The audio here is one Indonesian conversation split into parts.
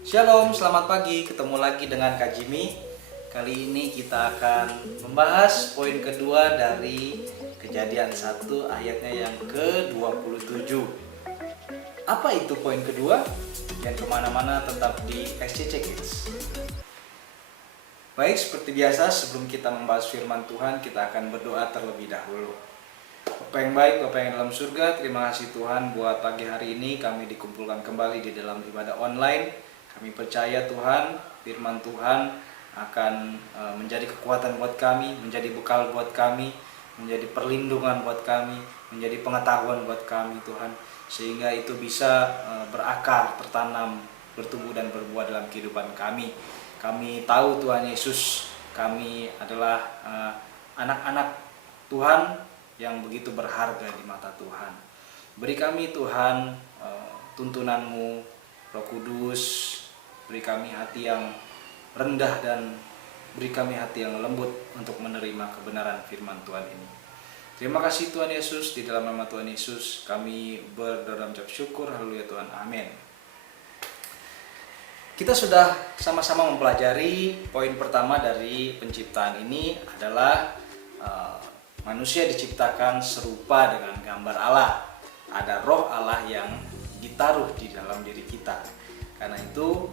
Shalom, selamat pagi. Ketemu lagi dengan Kak Jimmy. Kali ini kita akan membahas poin kedua dari Kejadian 1 ayatnya yang ke-27. Apa itu poin kedua? Yang kemana-mana tetap di SCC Kids. Baik, seperti biasa sebelum kita membahas firman Tuhan, kita akan berdoa terlebih dahulu. Bapa yang baik, Bapa yang dalam surga, terima kasih Tuhan buat pagi hari ini kami dikumpulkan kembali di dalam ibadah online. Kami percaya Tuhan, firman Tuhan akan menjadi kekuatan buat kami, menjadi bekal buat kami, menjadi perlindungan buat kami, menjadi pengetahuan buat kami Tuhan. Sehingga itu bisa berakar, tertanam, bertumbuh dan berbuah dalam kehidupan kami. Kami tahu Tuhan Yesus, kami adalah anak-anak Tuhan yang begitu berharga di mata Tuhan. Beri kami Tuhan tuntunan-Mu, Roh Kudus. Beri kami hati yang rendah dan beri kami hati yang lembut untuk menerima kebenaran firman Tuhan ini. Terima kasih Tuhan Yesus, di dalam nama Tuhan Yesus kami berdoa dan mengucap syukur. Haleluya Tuhan, amin. Kita sudah sama-sama mempelajari poin pertama dari penciptaan ini adalah manusia diciptakan serupa dengan gambar Allah. Ada roh Allah yang ditaruh di dalam diri kita. Karena itu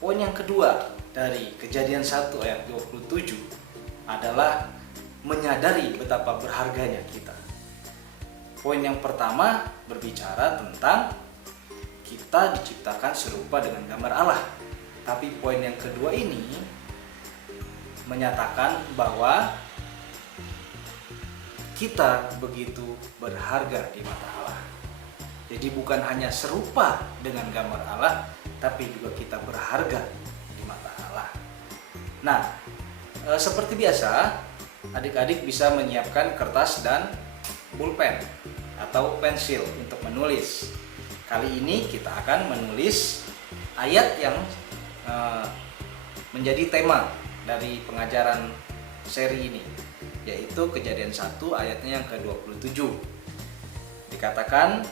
poin yang kedua dari Kejadian 1 ayat 27 adalah menyadari betapa berharganya kita. Poin yang pertama berbicara tentang kita diciptakan serupa dengan gambar Allah. Tapi poin yang kedua ini menyatakan bahwa kita begitu berharga di mata Allah. Jadi bukan hanya serupa dengan gambar Allah, tapi juga kita berharga di mata Allah. Nah, seperti biasa, adik-adik bisa menyiapkan kertas dan pulpen atau pensil untuk menulis. Kali ini kita akan menulis ayat yang menjadi tema dari pengajaran seri ini, yaitu Kejadian 1 ayatnya yang ke-27. Dikatakan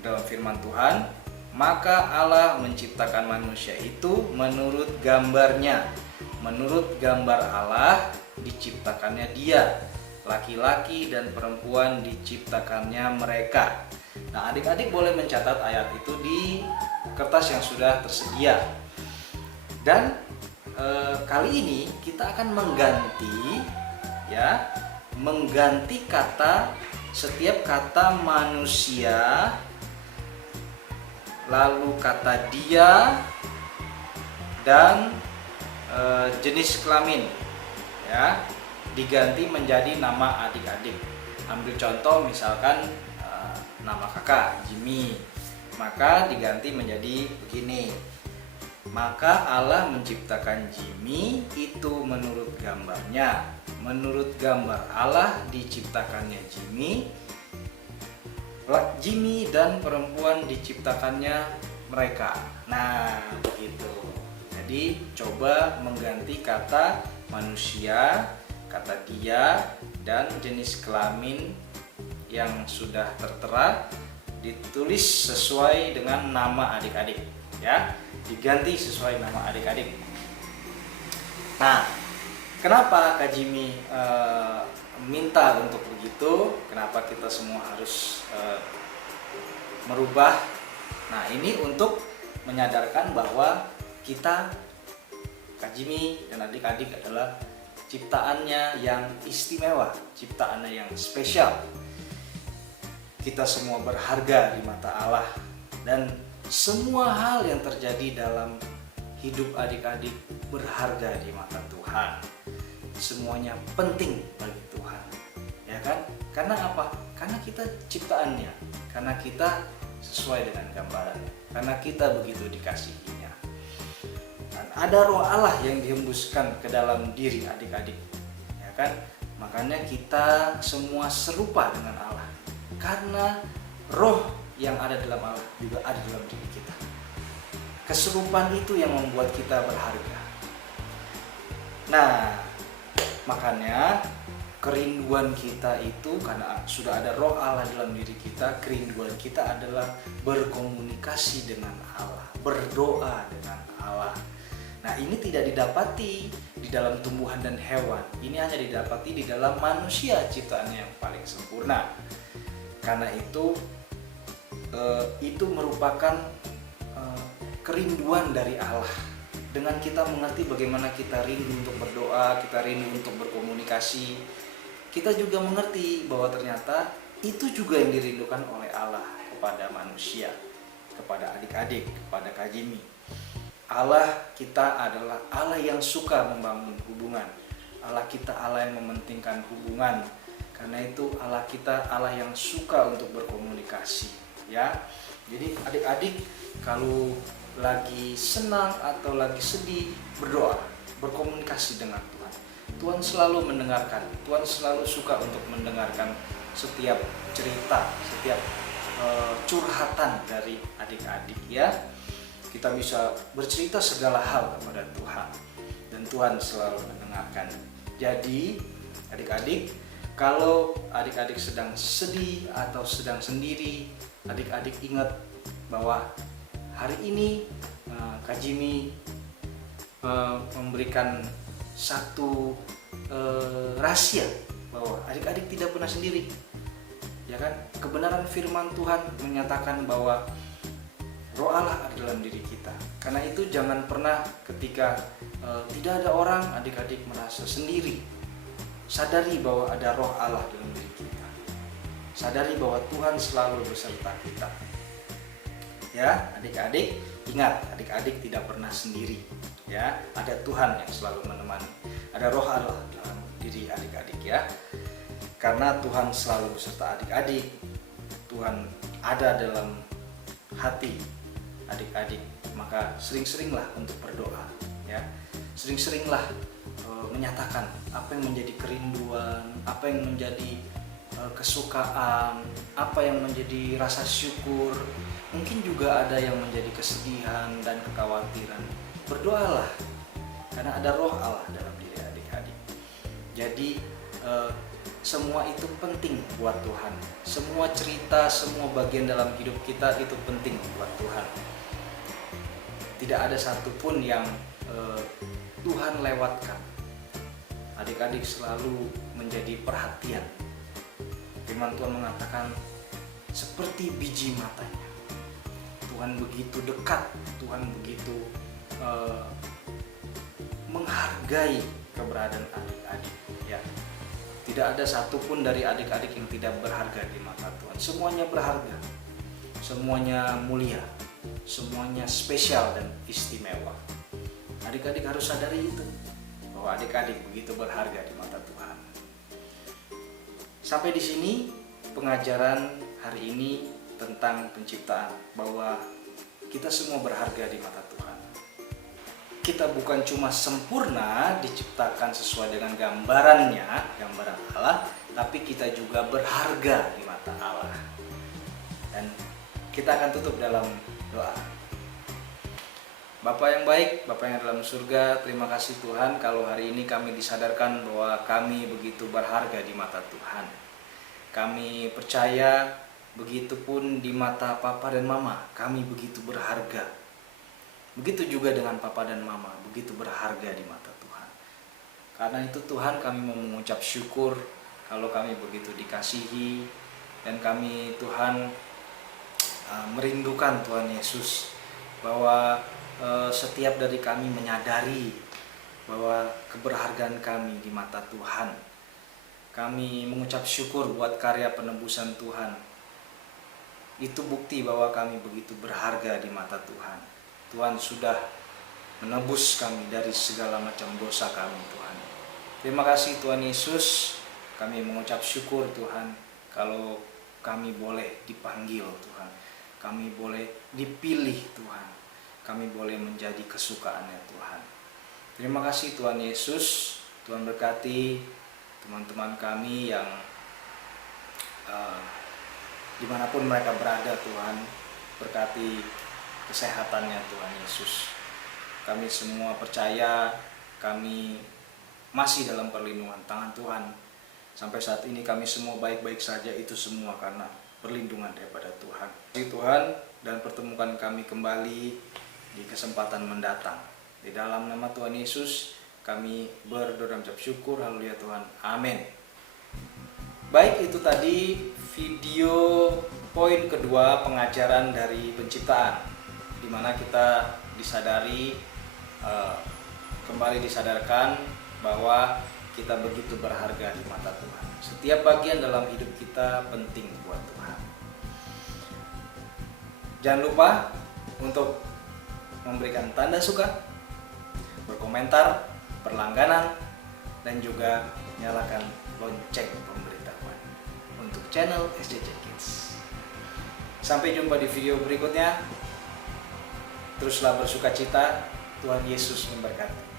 dalam firman Tuhan, maka Allah menciptakan manusia itu menurut gambarnya. Menurut gambar Allah diciptakannya dia, laki-laki dan perempuan diciptakannya mereka. Nah, adik-adik boleh mencatat ayat itu di kertas yang sudah tersedia. Dan kali ini kita akan mengganti kata, setiap kata manusia, lalu kata dia, dan jenis kelamin ya, diganti menjadi nama adik-adik. Ambil contoh misalkan nama kakak Jimmy, maka diganti menjadi begini. Maka Allah menciptakan Jimmy itu menurut gambarnya. Menurut gambar Allah diciptakannya Jimmy dan perempuan diciptakannya mereka. Nah, begitu. Jadi coba mengganti kata manusia, kata dia, dan jenis kelamin yang sudah tertera ditulis sesuai dengan nama adik-adik, ya. Diganti sesuai nama adik-adik. Nah, kenapa Kak Jimmy minta untuk begitu? Kenapa kita semua harus merubah? Nah, ini untuk menyadarkan bahwa kita, Kak Jimmy dan adik-adik, adalah ciptaannya yang istimewa, ciptaannya yang spesial. Kita semua berharga di mata Allah, dan semua hal yang terjadi dalam hidup adik-adik berharga di mata Tuhan. Semuanya penting bagi Tuhan, ya kan? Karena apa? Karena kita ciptaannya, karena kita sesuai dengan gambarannya, karena kita begitu dikasihinya. Dan ada roh Allah yang dihembuskan ke dalam diri adik-adik, ya kan? Makanya kita semua serupa dengan Allah, karena roh yang ada dalam Allah juga ada dalam diri kita. Keserupaan itu yang membuat kita berharga. Nah, makanya kerinduan kita itu karena sudah ada roh Allah dalam diri kita, kerinduan kita adalah berkomunikasi dengan Allah, berdoa dengan Allah. Nah, ini tidak didapati di dalam tumbuhan dan hewan. Ini hanya didapati di dalam manusia ciptaannya yang paling sempurna. Karena itu merupakan kerinduan dari Allah. Dengan kita mengerti bagaimana kita rindu untuk berdoa, kita rindu untuk berkomunikasi, kita juga mengerti bahwa ternyata itu juga yang dirindukan oleh Allah kepada manusia, kepada adik-adik, kepada Kak Jimmy. Allah kita adalah Allah yang suka membangun hubungan. Allah kita Allah yang mementingkan hubungan. Karena itu Allah kita Allah yang suka untuk berkomunikasi, ya. Jadi adik-adik kalau lagi senang atau lagi sedih, berdoa, berkomunikasi dengan Tuhan. Tuhan selalu mendengarkan, Tuhan selalu suka untuk mendengarkan setiap cerita, setiap curhatan dari adik-adik, ya. Kita bisa bercerita segala hal kepada Tuhan dan Tuhan selalu mendengarkan. Jadi adik-adik, kalau adik-adik sedang sedih atau sedang sendiri, adik-adik ingat bahwa hari ini Kak Jimmy memberikan satu rahasia bahwa adik-adik tidak pernah sendiri, ya kan? Kebenaran firman Tuhan menyatakan bahwa roh Allah ada dalam diri kita. Karena itu jangan pernah ketika tidak ada orang, adik-adik merasa sendiri. Sadari bahwa ada roh Allah dalam diri kita. Sadari bahwa Tuhan selalu beserta kita. Ya, adik-adik ingat, adik-adik tidak pernah sendiri. Ya, ada Tuhan yang selalu menemani. Ada roh Allah dalam diri adik-adik, ya. Karena Tuhan selalu beserta adik-adik. Tuhan ada dalam hati adik-adik, maka sering-seringlah untuk berdoa, ya. Sering-seringlah menyatakan apa yang menjadi kerinduan, apa yang menjadi kesukaan, apa yang menjadi rasa syukur. Mungkin juga ada yang menjadi kesedihan dan kekhawatiran. Berdoalah, karena ada roh Allah dalam diri adik-adik. Jadi semua itu penting buat Tuhan. Semua cerita, semua bagian dalam hidup kita itu penting buat Tuhan. Tidak ada satupun yang Tuhan lewatkan. Adik-adik selalu menjadi perhatian. Firman Tuhan mengatakan seperti biji matanya. Tuhan begitu dekat, Tuhan begitu menghargai keberadaan adik-adik, ya. Tidak ada satupun dari adik-adik yang tidak berharga di mata Tuhan. Semuanya berharga, semuanya mulia, semuanya spesial dan istimewa. Adik-adik harus sadari itu, bahwa adik-adik begitu berharga di mata Tuhan. Sampai di sini pengajaran hari ini tentang penciptaan, bahwa kita semua berharga di mata Tuhan. Kita bukan cuma sempurna diciptakan sesuai dengan gambarannya, gambaran Allah, tapi kita juga berharga di mata Allah. Dan kita akan tutup dalam doa. Bapa yang baik, Bapa yang dalam surga, terima kasih Tuhan kalau hari ini kami disadarkan bahwa kami begitu berharga di mata Tuhan. Kami percaya begitupun di mata Papa dan Mama, kami begitu berharga. Begitu juga dengan Papa dan Mama, begitu berharga di mata Tuhan. Karena itu Tuhan, kami mau mengucap syukur kalau kami begitu dikasihi. Dan kami Tuhan merindukan Tuhan Yesus, bahwa setiap dari kami menyadari bahwa keberhargaan kami di mata Tuhan. Kami mengucap syukur buat karya penebusan Tuhan. Itu bukti bahwa kami begitu berharga di mata Tuhan. Tuhan sudah menebus kami dari segala macam dosa kami, Tuhan. Terima kasih Tuhan Yesus. Kami mengucap syukur Tuhan kalau kami boleh dipanggil Tuhan. Kami boleh dipilih Tuhan. Kami boleh menjadi kesukaannya Tuhan. Terima kasih Tuhan Yesus. Tuhan berkati teman-teman kami yang dimanapun mereka berada Tuhan. Berkati kesehatannya Tuhan Yesus. Kami semua percaya kami masih dalam perlindungan tangan Tuhan Sampai saat ini kami semua baik-baik saja, itu semua karena perlindungan daripada Tuhan. Tuhan, dan pertemukan kami kembali di kesempatan mendatang. Di dalam nama Tuhan Yesus kami berdoa dan mengucap syukur. Haleluya Tuhan. Amin. Baik, itu tadi video poin kedua pengajaran dari penciptaan, di mana kita disadari, kembali disadarkan bahwa kita begitu berharga di mata Tuhan. Setiap bagian dalam hidup kita penting buat Tuhan. Jangan lupa untuk memberikan tanda suka, berkomentar, berlangganan, dan juga nyalakan lonceng pemberitahuan untuk channel SCC Kids. Sampai jumpa di video berikutnya. Teruslah bersuka cita. Tuhan Yesus memberkati.